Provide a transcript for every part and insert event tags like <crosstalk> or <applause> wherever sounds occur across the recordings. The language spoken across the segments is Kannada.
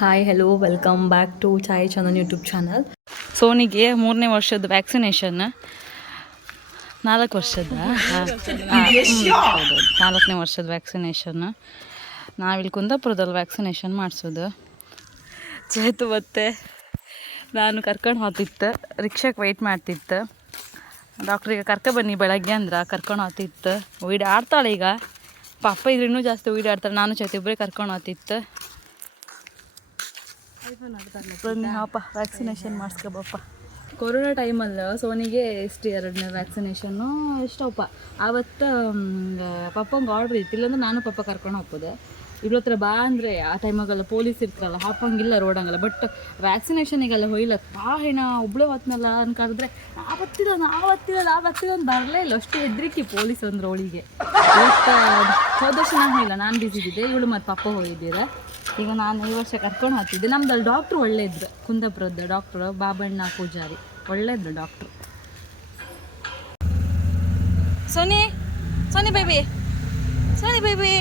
Hi hello welcome back to Chai Chandan YouTube channel ಸೋನಿಗೆ ಮೂರನೇ ವರ್ಷದ ವ್ಯಾಕ್ಸಿನೇಷನ್ ನಾಲ್ಕು ವರ್ಷದ. <laughs> ನಾಲ್ಕನೇ ವರ್ಷದ ವ್ಯಾಕ್ಸಿನೇಷನ್ ನಾವಿಲ್ಲಿ ಕುಂದಾಪುರದಲ್ಲಿ ವ್ಯಾಕ್ಸಿನೇಷನ್ ಮಾಡಿಸೋದು. ಚೇತು ಮತ್ತೆ? ನಾನು ಕರ್ಕೊಂಡು ಹೋಗ್ತಿತ್ತು ರಿಕ್ಷಾಕ್ಕೆ ವೆಯ್ಟ್ ಮಾಡ್ತಿತ್ತು. ಡಾಕ್ಟ್ರಿಗೆ ಕರ್ಕ ಬನ್ನಿ ಬೆಳಗ್ಗೆ ಅಂದ್ರೆ ಕರ್ಕೊಂಡು ಹೋಗ್ತಿತ್ತು ವೀಡ್ ಆಡ್ತಾಳೆ ಈಗ. ಪಾಪ ಇದ್ರೂ ಜಾಸ್ತಿ ವೀಡ್ ಆಡ್ತಾಳೆ ನಾನು ಚೇತು ಇಬ್ಬರೇ ಕರ್ಕೊಂಡು ಹೋಗ್ತಿತ್ತು ಬನ್ನಿ ಹಾಪ ವ್ಯಾಕ್ಸಿನೇಷನ್ ಮಾಡಿಸ್ಕೊಬಪ್ಪ. ಕೊರೋನಾ ಟೈಮಲ್ಲಿ ಸೋನಿಗೆ ಎಷ್ಟು ಎರಡನೇ ವ್ಯಾಕ್ಸಿನೇಷನ್ನು ಎಷ್ಟಪ್ಪ? ಆವತ್ತು ಪಪ್ಪಂಗೆ ಆರ್ಡ್ರ್ ಇತ್ತು. ಇಲ್ಲಾಂದ್ರೆ ನಾನು ಪಪ್ಪ ಕರ್ಕೊಂಡು ಹೋಗ್ಬೋದೆ. ಇವ್ರ ಹತ್ರ ಬಾ ಅಂದರೆ ಆ ಟೈಮಾಗೆಲ್ಲ ಪೊಲೀಸ್ ಇರ್ತಾರಲ್ಲ, ಹಾಪಂಗಿಲ್ಲ ರೋಡಂಗೆಲ್ಲ ಬಟ್ ವ್ಯಾಕ್ಸಿನೇಷನಿಗೆಲ್ಲ ಹೊಯ್ಲ ಆ ಹೆಣ ಒಬ್ಳೆ ಹೊತ್ನಲ್ಲ ಅನ್ಕಾದ್ರೆ ನಾ ಬತ್ತಿಲ್ಲ ನಾ ಬತ್ತಿಲ್ಲ ನಾ ಬತ್ತಿಲ್ಲ ಒಂದು ಬರಲೇ ಇಲ್ಲ. ಅಷ್ಟು ಹೆದ್ರಿಕೆ ಪೊಲೀಸ್ ಅಂದ್ರೆ ಅವಳಿಗೆ. ಇವತ್ತು ಹೋದ ವರ್ಷ ನಾನು ಹೋಯಿಲ್ಲ ನಾನು ಇವಳು ಮತ್ತು ಪಾಪ ಹೋಗಿದ್ದೀರ. ಈಗ ನಾನು ಈ ವರ್ಷ ಕರ್ಕೊಂಡು ಹೋಗ್ತಿದ್ದೆ. ನಮ್ದಲ್ಲಿ ಡಾಕ್ಟ್ರು ಒಳ್ಳೆ ಇದ್ರು ಕುಂದಾಪುರದ ಡಾಕ್ಟ್ರು ಬಾಬಣ್ಣ ಪೂಜಾರಿ. ಒಳ್ಳೆ ಇದ್ರು doctor Soni Soni baby Soni baby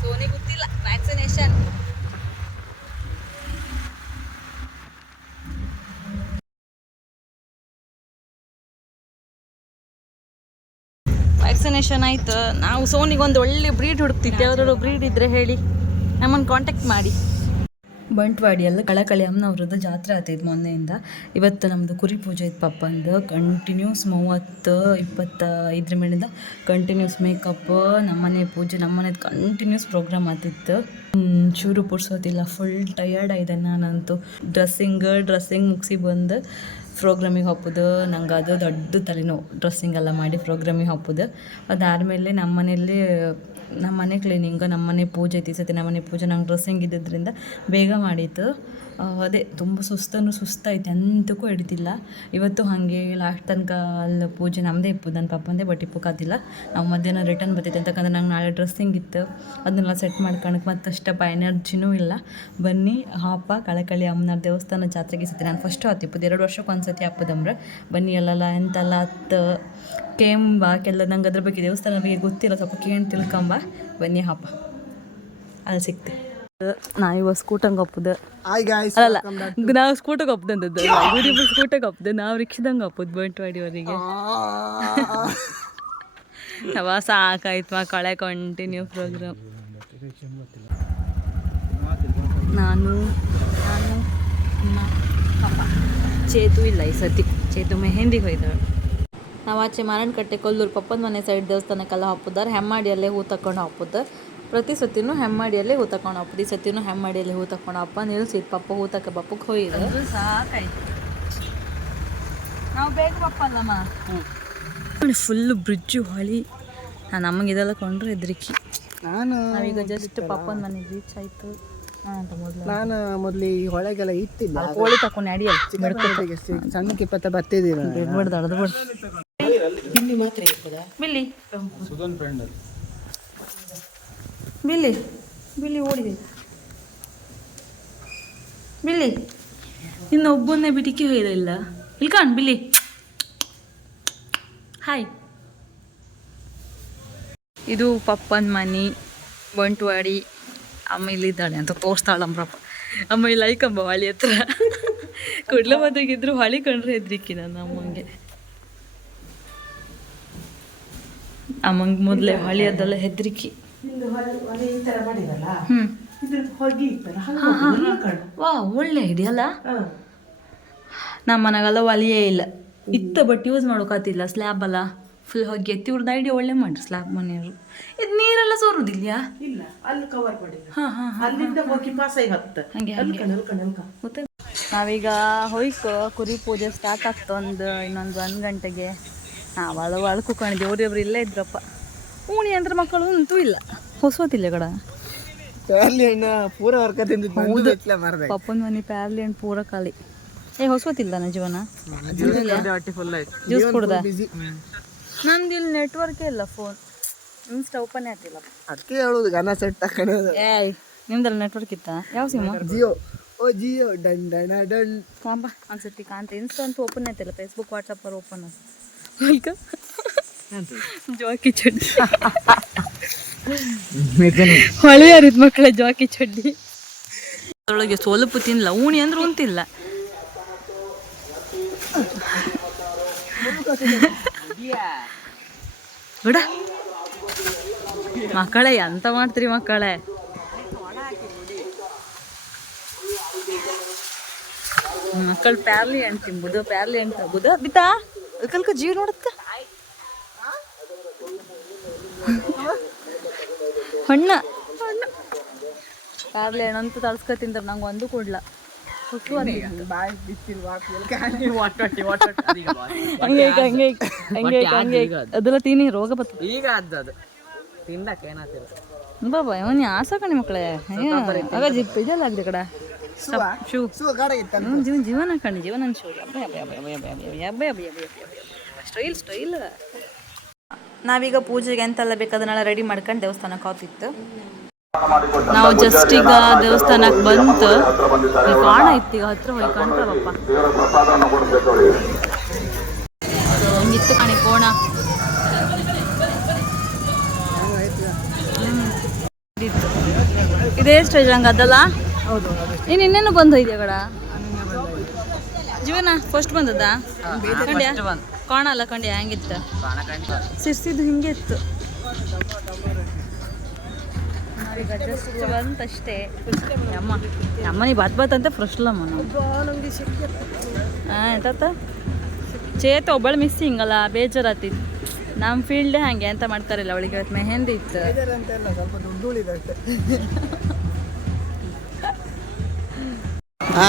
Soni ಗೊತ್ತಿಲ್ಲ ವ್ಯಾಕ್ಸಿನೇಷನ್ ವ್ಯಾಕ್ಸಿನೇಷನ್ ಆಯ್ತು. ನಾವು ಸೋನಿಗೆ ಒಂದು ಒಳ್ಳೆ ಬ್ರೀಡ್ ಹುಡುಕ್ತಿದ್ದೆ. ಯಾವ್ದಾದ್ರು ಬ್ರೀಡ್ ಇದ್ರೆ ಹೇಳಿ. ನಮ್ಮನ್ನು ಕಾಂಟ್ಯಾಕ್ಟ್ ಮಾಡಿ. ಬಂಟ್ವಾಡಿಯಲ್ಲಿ ಕಳಕಳಿ ಅಮ್ಮನವ್ರದ್ದು ಜಾತ್ರೆ ಆಗ್ತೈತೆ ಮೊನ್ನೆಯಿಂದ. ಇವತ್ತು ನಮ್ಮದು ಕುರಿ ಪೂಜೆ ಇತ್ತು ಪಪ್ಪಂದು. ಕಂಟಿನ್ಯೂಸ್ ಮೂವತ್ತು, ಇಪ್ಪತ್ತ ಇದ್ರ ಮೇಲಿಂದ ಕಂಟಿನ್ಯೂಸ್ ಮೇಕಪ್ ನಮ್ಮನೆ ಪೂಜೆ ನಮ್ಮನೆ ಕಂಟಿನ್ಯೂಸ್ ಪ್ರೋಗ್ರಾಮ್ ಆತಿತ್ತು ಚೂರು ಪುಡ್ಸೋತಿಲ್ಲ ಫುಲ್ ಟಯರ್ಡ್ ಆಗಿದೆ ನಾನಂತೂ. ಡ್ರೆಸ್ಸಿಂಗ್ ಡ್ರೆಸ್ಸಿಂಗ್ ಮುಗಿಸಿ ಬಂದು ಪ್ರೋಗ್ರಾಮಿಗೆ ಹಾಕೋದು ನಂಗೆ ಅದು ದೊಡ್ಡ ತಲೆನೋವು ಡ್ರೆಸ್ಸಿಂಗ್ ಎಲ್ಲ ಮಾಡಿ ಪ್ರೋಗ್ರಾಮಿಗೆ ಹಾಕೋದು ಅದಾದಮೇಲೆ ನಮ್ಮ ಮನೆಯಲ್ಲಿ ನಮ್ಮ ಮನೆ ಕ್ಲೀನಿಂಗ್ ನಮ್ಮ ಮನೆ ಪೂಜೆ ಐತಿ ಸತಿ ನಮ್ಮ ಮನೆ ಪೂಜೆ, ನಂಗೆ ಡ್ರೆಸ್ಸಿಂಗ್ ಇದ್ದಿದ್ದರಿಂದ ಬೇಗ ಮಾಡಿತ್ತು. ಅದೇ ತುಂಬ ಸುಸ್ತನು ಸುಸ್ತಾಯ್ತು, ಎಂತಕ್ಕೂ ಹಿಡಿದಿಲ್ಲ. ಇವತ್ತು ಹಾಗೆ ಲಾಸ್ಟ್ ತನಕ ಅಲ್ಲಿ ಪೂಜೆ ನಮ್ಮದೇ ಇಪ್ಪು ನನ್ನ ಪಪ್ಪಂದೇ ಬಟ್ ಇಪ್ಪಕ್ಕಾದಿಲ್ಲ ನಾವು ಮಧ್ಯಾಹ್ನ ರಿಟರ್ನ್ ಬರ್ತೈತೆ ಅಂತಕಂದ್ರೆ ನಂಗೆ ನಾಳೆ ಡ್ರೆಸ್ಸಿಂಗ್ ಇತ್ತು. ಅದನ್ನೆಲ್ಲ ಸೆಟ್ ಮಾಡ್ಕೊಳಕ್ಕೆ ಮತ್ತಷ್ಟಪ್ಪ ಎನರ್ಜಿನೂ ಇಲ್ಲ. ಬನ್ನಿ, ಹಾಪ, ಕಳಕಳಿ ಅಮ್ಮನ ದೇವಸ್ಥಾನ ಜಾತ್ರೆಗೆ ಸತಿ ನಾನು ಫಸ್ಟು ಹತ್ತಿಪ್ಪದು ಎರಡು ವರ್ಷಕ್ಕೆ ಒಂದು ಸತಿ ಬನ್ನಿ ಅಲ್ಲಲ್ಲ ಎಂತೆಲ್ಲ ಹತ್ತು ಕೇಂಬ ಕೆಲ್ಲ ನಂಗೆ ಅದ್ರ ಬಗ್ಗೆ ದೇವಸ್ಥಾನ ಬಗ್ಗೆ ಗೊತ್ತಿಲ್ಲ, ಸ್ವಲ್ಪ ಕೇಳಿ ತಿಳ್ಕೊಂಬ. ಬನ್ನಿ ಹಬ್ಬ ಅಲ್ಲಿ ಸಿಕ್ತೆ ಇವಾಗ ಸ್ಕೂಟಂಗೆ ಒಪ್ಪದು. ಅಲ್ಲ ನಾವು ಸ್ಕೂಟಗೆ ಒಪ್ಪದಂದದ್ದು ಇವ್ರಿಬ್ರು ಸ್ಕೂಟಗೆ ಒಪ್ಪದು ನಾವು ರಿಕ್ಷದಂಗೆ ಒಪ್ಪದು ಬಂಟ್ವಾಡಿಯವರಿಗೆ ಅವ ಸಾಕಾಯ್ತು ಮಾ ಕಳೆ ಕಂಟಿನ್ಯೂ ಪ್ರೋಗ್ರಾಮ್ ನಾನು ನಾನು ಚೇತು ಇಲ್ಲ ಈ ಸತಿ ಚೇತು ಮೆಹಂದಿಗೆ ಹೋಯ್ತಾಳೆ ನಾವು ಆಚೆ ಮಾರಣ್ಕಟ್ಟೆ ಕೊಲ್ಲೂರು ಪಪ್ಪನ ಮನೆ ಸೈಡ್ ದೇವಸ್ಥಾನಕ್ಕೆಲ್ಲ ಹಾಪುದಾರೆ ಹೆಮ್ಮಾಡಿಯಲ್ಲೇ ಹೂ ತಕೊಂಡು ಹಾಪುದ ಪ್ರತಿ ಸತಿನೂ ಹೆಮ್ಮಡಿಯಲ್ಲಿ ಹೂ ಪ್ರತಿ ಸತಿನೂ ಹೆಮ್ಮಡಿಯಲ್ಲಿ ಹೂ ತಕೊಂಡು ನಿಲ್ಸಿ ನಿಲ್ಸಿದ್ ಪಪ್ಪ ಹೂ ಬಪ್ಪಕ್ಕೆ ಪಪ್ಪಕ್ಕೆ ಸಾಕಾಯ್ತು. ನಾವು ಬೇಗ ಪಪ್ಪಲ್ಲಮ್ಮ ಫುಲ್ಲು ಬ್ರಿಡ್ಜು ಹೊಳಿ. ನಾನು ನಮಗೆ ಇದೆಲ್ಲ ಕೊಂಡ್ರೆ ಹೆದ್ರಿಕಿ. ನಾನು ಈಗ ಜಸ್ಟ್ ಪಪ್ಪನ ನನಗೆ ರೀಚ್ ಆಯ್ತು. ನಾನು ಮೊದ್ಲು ಈ ಹೊಳೆಗೆಲ್ಲ ಇತ್ತಿಲ್ಲ ಕೋಳಿ ತಕೊಂಡು ಅಡಿಯಲ್ಲಿ ಮಡ್ಕೊಳ್ತಿಗೆ ಸಣ್ಣ ಕಿಪ್ಪತ್ತ ಬರ್ತಿದ್ದೀರ ಬಿಡು. ಇಲ್ಲಿ ಮಾತ್ರ ಇರ್ತದ? ಬಿಲ್ಲಿ ಬಿಲ್ಲಿ ಬಿಲ್ಲಿ ಓಡಿದೆ. ಬಿಲ್ಲಿ. ನಿನ್ನ ಒಬ್ಬನೇ ಬಿಟಿಕೆ ಹೋಯ್ದ ಇಲ್ಲ. ಇಲ್ಕಾಣ್ ಬಿಲ್ಲಿ. ಹಾಯ್ ಇದು ಪಪ್ಪನ ಮನೆ ಬಂಟ್ವಾಡಿ. ಅಮ್ಮ ಇಲ್ಲಿದ್ದಾಳೆ ಅಂತ ತೋರಿಸ್ತಾಳಂಬ್ರಪ್ಪ ಅಮ್ಮ ಇಲ್ಲಿ ಐಕಂಬ ಹೊಳಿ ಹತ್ರ. ಕುಡ್ಲ ಮದುವೆಗಿದ್ರು ಹೊಳಿ ಕಂಡ್ರೆ ಹೆದ್ರಿಕಿ ನನ್ನ ಅಮ್ಮಂಗೆ. ಅಮ್ಮಂಗೆ ಮೊದಲೇ ಹೊಳಿ ಅದೆಲ್ಲ ಹೆದ್ರಿಕಿ. ಹ್ಮ್. ವಾ ಒಳ್ಳೆ ಐಡಿಯಾ ಅಲ್ಲ? ನಮ್ಮ ಮನೆಗೆಲ್ಲ ಒಲೆಯೇ ಇಲ್ಲ. ಇತ್ತ ಬಟ್ ಯೂಸ್ ಮಾಡೋಕಾತಿಲ್ಲ ಸ್ಲ್ಯಾಬ್ ಅಲ್ಲ. ಫುಲ್ ಹೊಗೆ ಎತ್ತಿ ಇವ್ರದ್ದು ಐಡಿಯಾ ಒಳ್ಳೆ ಮಾಡ್ರಿ ಸ್ಲ್ಯಾಬ್ ಮನೆಯವರು. ಇದು ನೀರೆಲ್ಲ ಸೋರುದಿಲ್ಲ ಇಲ್ಲ ಅಲ್ಲಿ ಕವರ್ ಮಾಡಿಲ್ಲ ಹಾಂ ಹಾಂ ಅಲ್ಲಿಂದ ಹೋಗಿ ಪಾಸ್ ಆಗಿ ಹತ್ತ. ಹಂಗೆ ಹಂಗೆ. ಮತ್ತೆ? ನಾವೀಗ ಹೋಯ್ಕು ಕುರಿ ಪೂಜೆ ಸ್ಟಾರ್ಟ್ ಆಗ್ತು ಒಂದು ಇನ್ನೊಂದು ಒಂದು ಗಂಟೆಗೆ. ನಾವು ಒಳ ಕುಕೊಂಡಿದ್ದೆ ಇವ್ರು ಇಲ್ಲೇ ಇದ್ರಪ್ಪ. ಊಣಿ ಅಂದ್ರೆ ಮಕ್ಕಳು ಅಂತೂ ಇಲ್ಲ. ಹೊಸೋತಿಲ್ಲ ಕಡ ಪ್ಯಾರ್ಲಿ ಹಣ್ಣ ಪೂರ ವರ್ಕ ತಿಂದಿದ್ದು ಪಪ್ಪನ ಮನೆ ಪ್ಯಾರ್ಲಿ ಹಣ್ಣು ಪೂರ ಖಾಲಿ. ಏ ಹೊಸೋತಿಲ್ಲ ನನ್ನ ಜೀವನ ಆಯ್ತು. ಜ್ಯೂಸ್ ಕುಡ್ದ? ನಂದು ಇಲ್ಲಿ ನೆಟ್ವರ್ಕೇ ಇಲ್ಲ ಫೋನ್ ಇನ್ಸ್ಟಾ ಓಪನ್ ಆಗ್ತಿಲ್ಲ. ಅದಕ್ಕೆ ಹೇಳೋದು ಗನ ಸೆಟ್ ಹಾಕೊಂಡು ಏಯ್ ನಿಮ್ದಲ್ಲಿ ನೆಟ್ವರ್ಕ್ ಇತ್ತ? ಯಾವ ಸಿಮ್ ಜಿಯೋ. ಓ ಜಿಯೋ. ಡನ್ ಡನ್ ಡನ್ ಕಾಂಬ. ಅನ್ಸತಿ ಕಾಂತ. ಇನ್ಸ್ಟಾ ಅಂತೂ ಓಪನ್ ಆಯ್ತಿಲ್ಲ. ಫೇಸ್ಬುಕ್ ವಾಟ್ಸಪ್ ಅವ್ರು ಓಪನ್ ಅಲ್ಕ? ಜಾಕಿ ಚಡ್ಡಿ. ಹೊಳೆ ಯಾರಿದ್ ಮಕ್ಕಳ ಜೋಕಿ ಚಡ್ಡಿ. ಅದ್ರೊಳಗೆ ಸ್ವಲ್ಪ ತಿನ್ಲ ಉಣಿ ಅಂದ್ರೆ ಉಂತಿಲ್ಲ ಬಿಡ. ಮಕ್ಕಳೇ ಎಂತ ಮಾಡ್ತೀರಿ ಮಕ್ಕಳೇ? ಮಕ್ಕಳು ಪ್ಯಾರ್ಲಿ ಹಣ್ಣು ತಿಂಬುದು ಪ್ಯಾರ್ಲಿ ಹಣ್ಣು ತಗೋದು ಬಿತ್ತಾ? ಕಲ್ಕ ಜೀವ ನೋಡತ್ತ? ಹಣ್ಣು ಕಾರ್ಲೆ ಹಣ್ಣಂತೂ ತಳ್ಸ್ಕೊತಿಂದ್ರ ನಂಗೆ ಒಂದು ಕೊಡ್ಲ ಅದೆಲ್ಲ ತಿನ್ನಿ ರೋಗ ಬರ್ತದೆ ಈಗ ಅದು ತಿನ್ನಕ್ಕೆ ಏನಾಗ್ತಿಲ್ಲ ಬಾಬಾ ಅವನ್ ಆಸಕಣಿ ಮಕ್ಕಳೇ ಆಗ ಜಿಪ್ ಇದೆಲ್ಲ ಆಗಿದೆ ಕಡ ಜೀವನ ಕಣಿ ಜೀವನ ಸ್ಟೈಲ್ ಸ್ಟೈಲ್ ನಾವೀಗ ಪೂಜೆಗೆ ಎಂತೆಲ್ಲ ಬೇಕು ಅದನ್ನೆಲ್ಲ ರೆಡಿ ಮಾಡ್ಕೊಂಡು ದೇವಸ್ಥಾನಕ್ಕೆ ಹೋಗ್ತಿತ್ತು ನಾವು ಜಸ್ಟ್ ಈಗ ದೇವಸ್ಥಾನಕ್ಕೆ ಬಂತು. ಈಗ ಕಾಣ ಇತ್ತು ಈಗ ಹತ್ರ ಹೋಗಿ ಕಾಣ್ತಾವಪ್ಪ. ಹಿಂಗಿತ್ತು ಕಾಣಿ ಕೋಣ. ಇದೇ ಸ್ಟೇಜ್ ಹಂಗ ಅದಲ್ಲ? ನೀನು ಇನ್ನೇನು ಬಂದು ಇದೆಯಾ ಕಡ ಜೀವನ ಫಸ್ಟ್ ಬಂದದ ಕಂಡ್ಯಾ ಕಾಣಲ್ಲ ಕಂಡಿ ಹೆಂಗಿತ್ತು? ಸಿರ್ಸಿದ್ದು ಹಿಂಗೆ ಇತ್ತು. ಬಂತ ಅಷ್ಟೇ ಅಮ್ಮ ಅಮ್ಮ ನೀ ಬಾತ್ ಬತ್ ಅಂತ ಫ್ರೆಶ್ಲಮ್ಮ ನಾವು. ಹಾಂ ಎಂತ ಚೇತ ಒಬ್ಬಳು ಮಿಸ್ ಹಿಂಗಲ್ಲ ಬೇಜಾರಾತಿತ್ತು ನಮ್ಮ ಫೀಲ್ಡೇ ಹಾಗೆ ಅಂತ ಮಾಡ್ತಾರಿಲ್ಲ ಅವಳಿಗೆ ಇವತ್ತು ಮೆಹಂದಿ ಇತ್ತು. ಹಾ.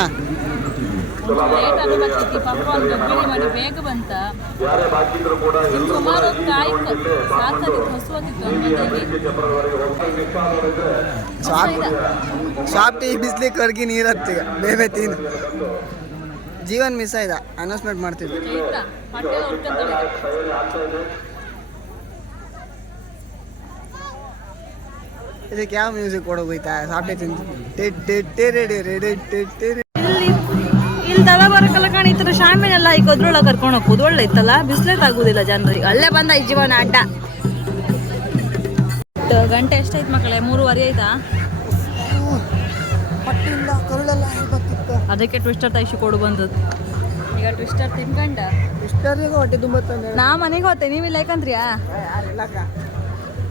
ಲೇಟ್ ಆಗಿ ಬರ್ತಿತ್ತು ಪಾಪ ಒಂದು ಮಾಡಿ ಬೇಗ ಬಂತ. ಯಾರೇ ಬಾಕಿದ್ರು ಕೂಡ ಎಲ್ಲರೂ ಕೂಡ ಈ ದಾವಣಗೆರೆ ಜಿಲ್ಲೆ ಬಾಕೊಂಡು ದೇವಿಯ ಬೆಳಿಗ್ಗೆ ಚಪ್ಪರವರೆಗೆ ಹೋಗ್ತಾರೆ. ನಿಂತಾದ್ರೆ ಚಾಪ್ ಚಾಪ್ ಟೀ ಬಿಸ್ಲಿಕ್ಕೆ ಹೊರಗಿ ನೀರು ಹತ್ತಿಗ ಬೇಬೆ ತೀನು. ಜೀವನ್ ಮಿಸ್ ಆಯ್ದ ಅನೌನ್ಸ್ಮೆಂಟ್ ಮಾಡ್ತಿದ್ವಿ ಇದಕ್ಕೆ ಯಾವ ಮ್ಯೂಸಿಕ್ ಕೊಡೋಗೈತಾ ಸಾಫ್ಟೇ ತಿಂತ ದಳ ಬರಕಲ್ಲ ಕಾಣಿ ಈ ಥರ ಶಾಮಿನೆಲ್ಲ ಈಗ ಅದ್ರೊಳಗೆ ಕರ್ಕೊಂಡು ಹೋಗ್ಬೋದು. ಒಳ್ಳೆ ಇತ್ತಲ್ಲ? ಬಿಸ್ಲೆಟ್ ಆಗೋದಿಲ್ಲ ಜನರಿಗೆ. ಅಲ್ಲೇ ಬಂದ ಈ ಜೀವನ ಅಡ್ಡ ಗಂಟೆ ಎಷ್ಟಾಯ್ತು ಮಕ್ಕಳೇ? ಮೂರುವರೆ ಆಯ್ತಾ? ಅದಕ್ಕೆ ಟ್ವಿಸ್ಟರ್ ತೈಶು ಕೊಡು ಬಂದದ್ದು. ಈಗ ಟ್ವಿಸ್ಟರ್ ತಿನ್ಕಂಡ? ಇಷ್ಟರಿಗೂ ಹೊಟ್ಟೆ ತುಂಬತ್ತಂದ್ರೆ ನಾ ಮನೆಗೆ ಹೋತೆ ನೀವಿಲ್ಲ ಯಾಕಂದ್ರಿಯಾ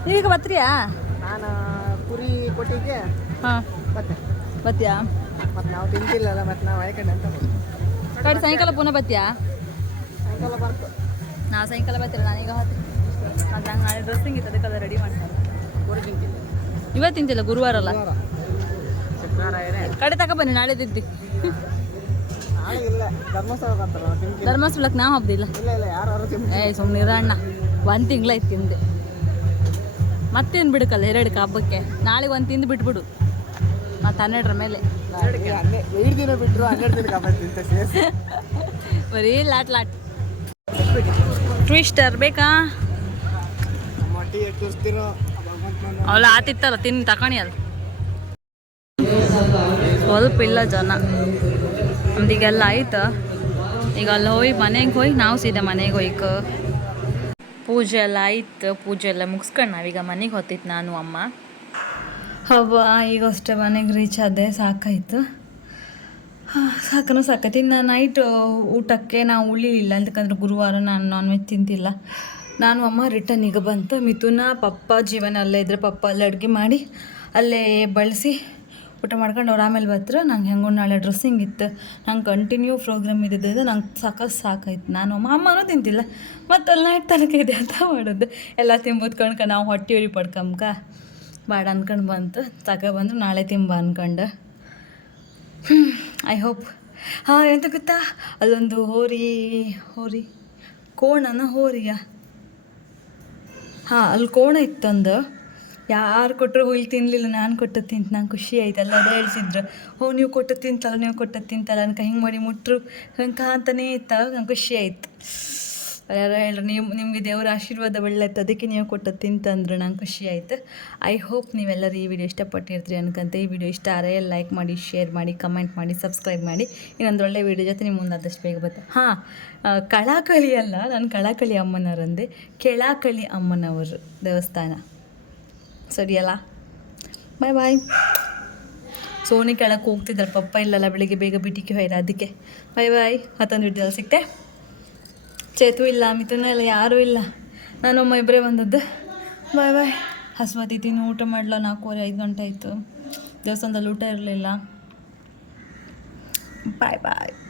ನೀವೀಗ ಬತ್ರಿಯಾ ನಾನು ಕುರಿ ಕೊಟ್ಟಿಗೆ ಹಾಂ. ಮತ್ತೆ? ಬತ್ತೀಯಾ? ಮತ್ತೆ ನಾವು ತಿಂತಿಲ್ಲಲ್ಲ ಮತ್ತೆ ನಾವು ಆಯ್ಕೊಂಡೆ ಅಂತ ಕಡೆ ಸಾಯಂಕಾಲ ಪುನಃ ಬರ್ತೀಯಾ? ಸಾಯಂಕಾಲ ಬರ್ತು. ನಾ ಸಾಯಂಕಾಲ ಬರ್ತೀರ ನಾನೀಗ ಅದು ನಂಗೆ ನಾಳೆ ಡ್ರೆಸ್ಸಿಂಗ್ ಇತ್ತು ಅದಕ್ಕೆಲ್ಲ ರೆಡಿ ಮಾಡ್ತಾರೆ ಇವತ್ತು ತಿಂತಿಲ್ಲ. ಗುರುವಾರ ಅಲ್ಲ? ಕಡೆ ತಕ ಬನ್ನಿ ನಾಳೆ ತಿಂತಿ. ಧರ್ಮಸ್ಥಳಕ್ಕೆ ನಾವು ಹಬ್ಬದಿಲ್ಲ ಏ ಸುಮ್ಮನೆ ಅಣ್ಣ. ಒಂದು ತಿಂಗ್ಳಾಯ್ತು ತಿಂದೆ. ಮತ್ತೇನು ಬಿಡಕಲ್ಲ ಎರಡಕ್ಕೆ ಹಬ್ಬಕ್ಕೆ. ನಾಳೆಗೆ ಒಂದು ತಿಂದು ಬಿಟ್ಬಿಡು. ಮತ್ತು ಹನ್ನೆರಡರ ಮೇಲೆ. ದಿನ ಬಿಟ್ಟರು ಹನ್ನೆರಡು ದಿನ ಸೇರಿಸಿ ಬರೀ ಲಾಟ್ ಲಾಟ್. ಟ್ವಿಸ್ಟರ್ ಬೇಕಾ? ತೋರಿಸ್ತೀರೋ ಆತಿತ್ತಲ್ಲ ತಿನ್ ತಕೊಣಿ ಅಲ್ಲ ಸ್ವಲ್ಪ ಇಲ್ಲ ಜನ. ನಮ್ದೀಗೆಲ್ಲ ಆಯ್ತು. ಈಗ ಅಲ್ಲಿ ಹೋಗಿ ಮನೆಗೆ ಹೋಗಿ ನಾವು ಸೀದಾ ಮನೆಗೆ ಹೋಯ್ಕ ಪೂಜೆ ಎಲ್ಲ ಆಯ್ತು ಪೂಜೆ ಎಲ್ಲ ಮುಗಿಸ್ಕೊಂಡು ನಾವೀಗ ಮನೆಗೆ ಹೊತ್ತಿತ್ತು ನಾನು ಅಮ್ಮ. ಹಬ್ಬ ಈಗ ಅಷ್ಟೇ ಮನೆಗೆ ರೀಚ್ ಆದೆ, ಸಾಕಾಯ್ತು. ಸಾಕನು ಸಾಕೈತಿ. ಇನ್ನು ನೈಟ್ ಊಟಕ್ಕೆ ನಾವು ಉಳಿಲಿಲ್ಲ. ಅಂತಕಂದ್ರೆ ಗುರುವಾರ ನಾನು ನಾನ್ ವೆಜ್ ತಿಂತಿಲ್ಲ. ನಾನು, ಅಮ್ಮ ರಿಟರ್ನ್ ಈಗ ಬಂತು. ಮಿಥುನ, ಪಪ್ಪ ಜೀವನ ಅಲ್ಲೇ ಇದ್ರೆ ಪಪ್ಪ ಅಲ್ಲೇ ಅಡುಗೆ ಮಾಡಿ ಅಲ್ಲೇ ಬಳಸಿ ಊಟ ಮಾಡ್ಕೊಂಡು ಅವ್ರು ಆಮೇಲೆ ಬತ್ರ ನಂಗೆ ಹೆಂಗೋ ನಾಳೆ ಡ್ರೆಸ್ಸಿಂಗ್ ಇತ್ತು. ನಂಗೆ ಕಂಟಿನ್ಯೂ ಪ್ರೋಗ್ರಾಮ್ ಇದ್ದಿದ್ದು ನಂಗೆ ಸಾಕಷ್ಟು ಸಾಕಾಯ್ತು. ನಾನು, ಅಮ್ಮ, ಅಮ್ಮನೂ ತಿಂತಿಲ್ಲ. ಮತ್ತು ಅಲ್ಲಿ ನೈಟ್ ತನಕ ಇದೆ ಅಂತ ಮಾಡೋದು. ಎಲ್ಲ ತಿಂಬುದ್ಕೊಂಡ್ಕ ನಾವು ಹೊಟ್ಟೆ ಉರಿ ಪಡ್ಕಂಕ ಬಾಡ ಅಂದ್ಕೊಂಡು ಬಂತು. ತಕ ಬಂದ್ರು ನಾಳೆ ತಿಂಬ ಅಂದ್ಕೊಂಡು ಐ ಹೋಪ್ ಹಾಂ, ಎಂತ ಗೊತ್ತಾ? ಅಲ್ಲೊಂದು ಹೋರಿ ಹೋರಿ. ಕೋಣನ ಹೋರಿಯ. ಹಾಂ, ಅಲ್ಲಿ ಕೋಣ ಇತ್ತಂದು. ಯಾರು ಕೊಟ್ಟರು ಹುಲ್ ತಿನ್ನಲಿಲ್ಲ ನಾನು ಕೊಟ್ಟು ತಿಂತ, ನಂಗೆ ಖುಷಿ ಆಯ್ತು. ಎಲ್ಲ ಅದೇ ಹೇಳ್ತಿದ್ರು ಹೋ, ನೀವು ಕೊಟ್ಟು ತಿಂತಲ್ಲ, ನೀವು ಕೊಟ್ಟು ತಿಂತಲ್ಲ ಅನ್ಕ ಹಿಂಗೆ ಮಾಡಿ ಮುಟ್ರು. ಹಂಗೆ ಕಾಂತಾನೇ ಇತ್ತ, ನಂಗೆ ಖುಷಿ ಆಯ್ತು. ಯಾರೋ ಹೇಳ್ರಿ, ನೀವು, ನಿಮಗೆ ದೇವರ ಆಶೀರ್ವಾದ ಒಳ್ಳೆತ್ತು ಅದಕ್ಕೆ ನೀವು ಕೊಟ್ಟದ್ದು ತಿಂತಂದ್ರೆ ನಂಗೆ ಖುಷಿ ಆಯಿತು. ಐ ಹೋಪ್ ನೀವೆಲ್ಲರೂ ಈ ವಿಡಿಯೋ ಇಷ್ಟಪಟ್ಟಿರ್ತೀರಿ ಅನ್ಕಂತ. ಈ ವಿಡಿಯೋ ಇಷ್ಟ ಆರೆ ಲೈಕ್ ಮಾಡಿ ಶೇರ್ ಮಾಡಿ ಕಮೆಂಟ್ ಮಾಡಿ ಸಬ್ಸ್ಕ್ರೈಬ್ ಮಾಡಿ. ಇನ್ನೊಂದು ಒಳ್ಳೆ ವಿಡಿಯೋ ಜೊತೆ ನಿಮ್ಮ ಮುಂದಾದಷ್ಟು ಬೇಗ ಬರುತ್ತೆ ಹಾಂ ಕಳಾಕಳಿ ಅಲ್ಲ, ನಾನು ಕಳಾಕಳಿ ಅಮ್ಮನವರಂದೆ. ಕೆಳಾಕಳಿ ಅಮ್ಮನವರು ದೇವಸ್ಥಾನ. ಸರಿಯಲ್ಲ? ಬಾಯ್ ಬಾಯ್ ಸೋನಿ ಕೆಳಕ್ಕೆ ಹೋಗ್ತಿದ್ದಾರೆ ಪಪ್ಪ ಇಲ್ಲಲ್ಲ, ಬೆಳಿಗ್ಗೆ ಬೇಗ ಬಿಟ್ಟಿಗೆ ಹೋಯ್ರ ಅದಕ್ಕೆ. ಬಾಯ್ ಬಾಯ್ ಮತ್ತೊಂದು ವಿಡಿಯೋ ಸಿಗ್ತೆ. ಚೇತು ಇಲ್ಲ, ಮಿಥುನ ಇಲ್ಲ, ಯಾರೂ ಇಲ್ಲ. ನಾನೊಮ್ಮ ಇಬ್ಬರೇ ಬಂದದ್ದು. ಬಾಯ್ ಬಾಯ್. ಹಸ್ವತಿದ್ದೀನಿ ಊಟ ಮಾಡಲ? ನಾಲ್ಕೂವರೆ, ಐದು ಗಂಟೆ ಆಯಿತು. ದೇವಸ್ಥಾನದಲ್ಲಿ ಊಟ ಇರಲಿಲ್ಲ. ಬಾಯ್ ಬಾಯ್.